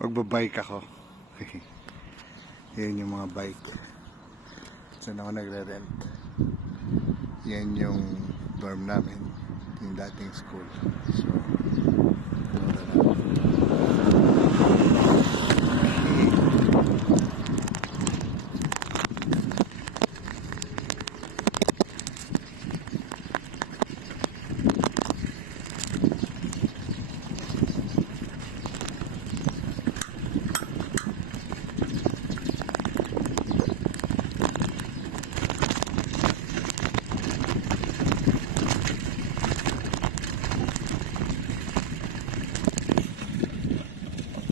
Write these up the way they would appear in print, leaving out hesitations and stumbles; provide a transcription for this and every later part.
Magbabike ako. Yan yung mga bike. Saan ako nagre-rent. Yan yung dorm namin. Yung dating school. So, mura na.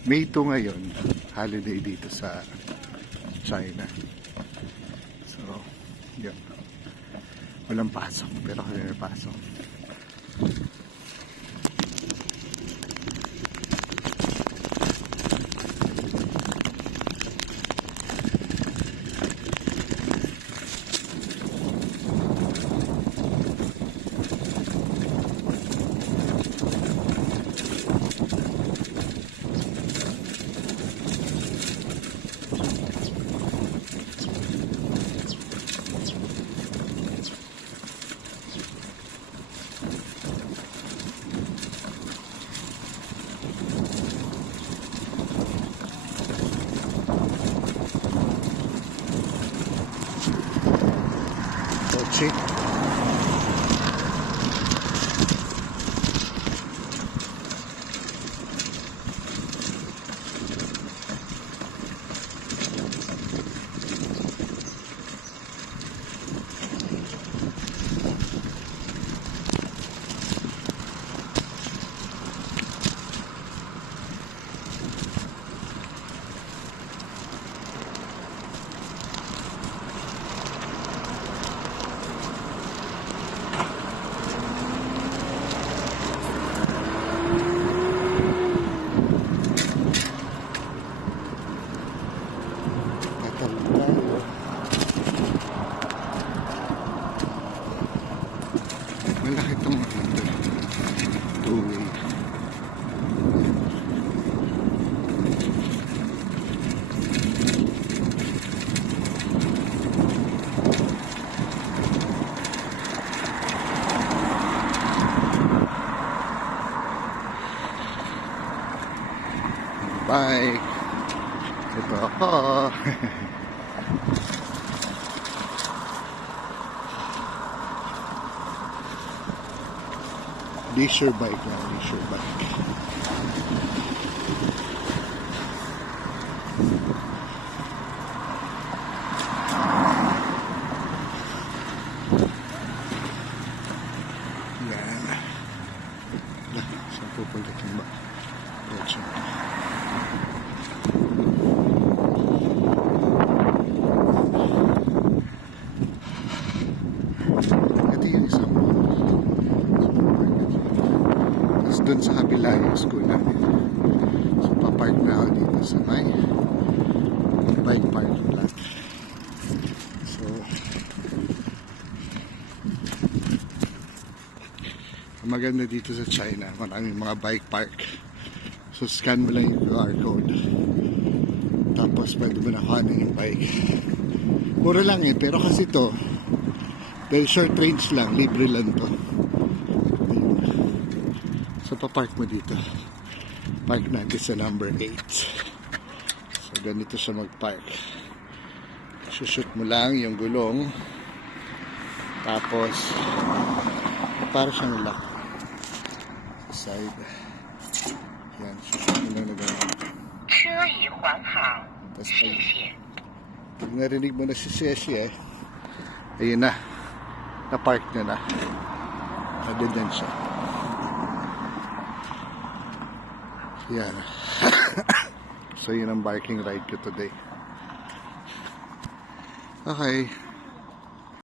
May 2 ngayon, holiday dito sa China. So, yun. Walang pasok, pero kami may pasok. Kotse. Malaki itong ito. Two-way. Bye! Ito ako! Leisure bike lang, leisure bike. Yan. Saan pupunta ito ba? Roadshow. Ito yung isang doon sa kabila yung school namin. So, papark na ako dito sa may bike parking lot. So, ang maganda dito sa China, maraming mga bike park. So, scan mo lang yung QR code. Tapos, pwede mo nakuhanin yung bike. Mura lang pero kasi to, very short range lang, libre lang to. So, papark mo dito. Park natin sa number 8. So, ganito siya mag-park. Shoot mo lang yung gulong. Tapos, para siyang lock. Sa side. Yan, shoot mo lang na gano'n. Tapos, pag narinig mo na si Ceci ayun na. Na-park na na. Nadyan siya. Yan. So, yun ang biking ride ko today. Okay.